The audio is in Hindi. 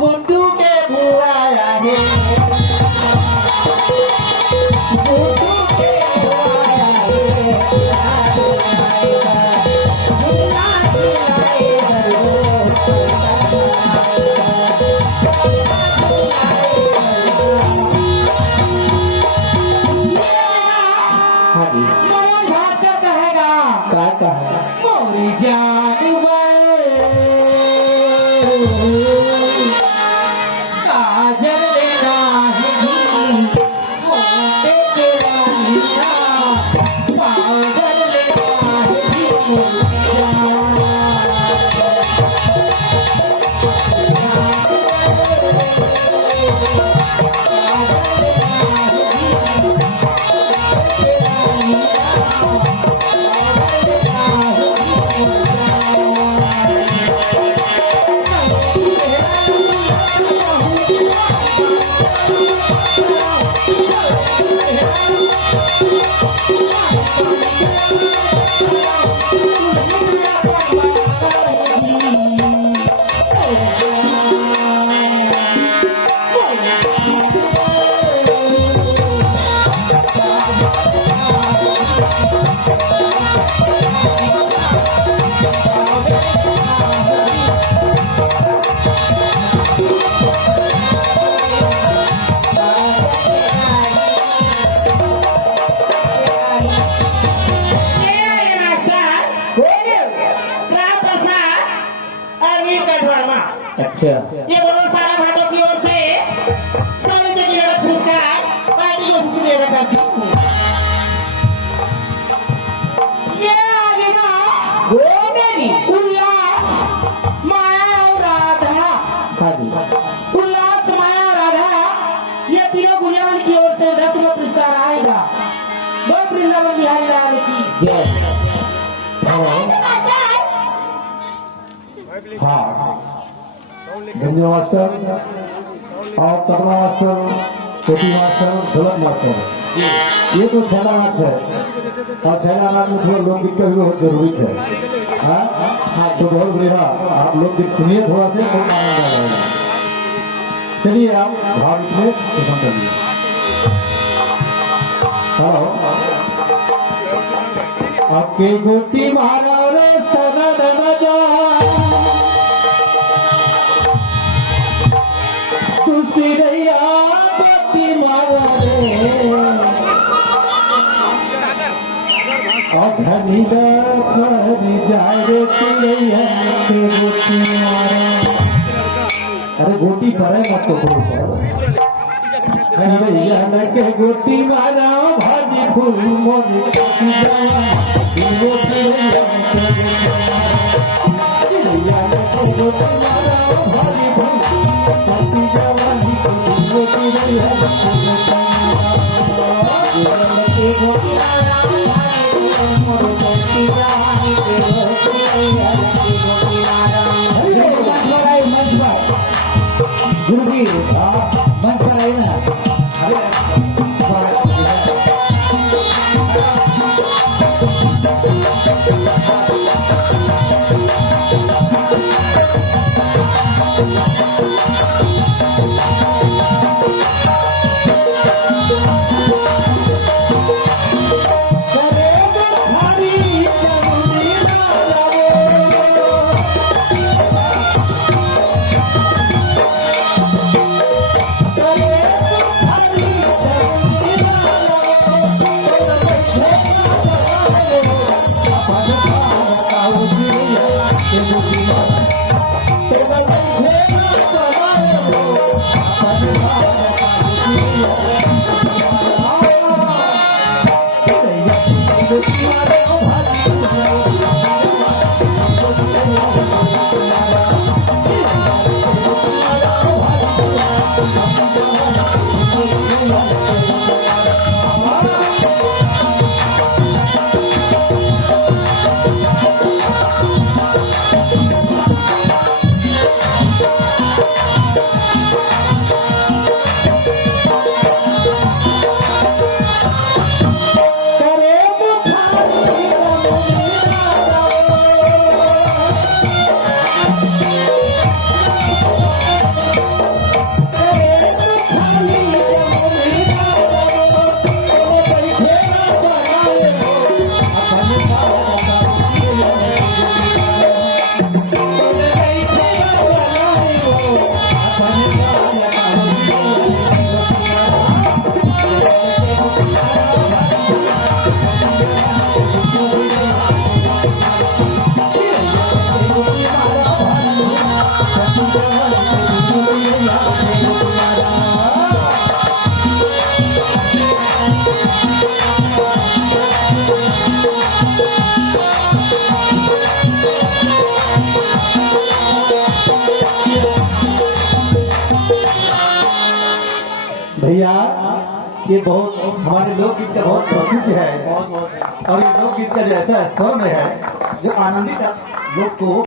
गुड्डू के बुआ है गुड्डू के मोरी जानवर काजल राही मोटे के रानिया काजल अच्छा ये दोनों सारा भाटों की ओर से 100 रुपए की नगद पुरस्कार पार्टी को शुक्रिया अदा करती हूँ। ये आगे का गोमेरी उल्लास माया और राधा उल्लास माया राधा ये तीनों गुड़ियाओं की ओर से 10 रुपए पुरस्कार आएगा। बहुत वृंदावन बिहारी लाल की हाँ गंजा मास्टर और तबला मास्टर छोटी मास्टर ढोलक मास्टर ये तो छैला नाच है और छैला नाच में थोड़ा लोकगीत का भी बहुत जरूरी है। हाँ तो बहुत बढ़िया आप लोकगीत सुनिए थोड़ा से बहुत आनंद आ जाएगा। चलिए आप भाव में पसंद करिए। हेलो आपके गोटी मारा रे सदा न जा अरे गोटी पर है मत के गोटी मारा भाजी फूल मोरी भैया ये बहुत हमारे लोकगीत का बहुत प्रसिद्ध है और ये लोकगीत का जो ऐसा स्वर में है जो आनंदित लोग को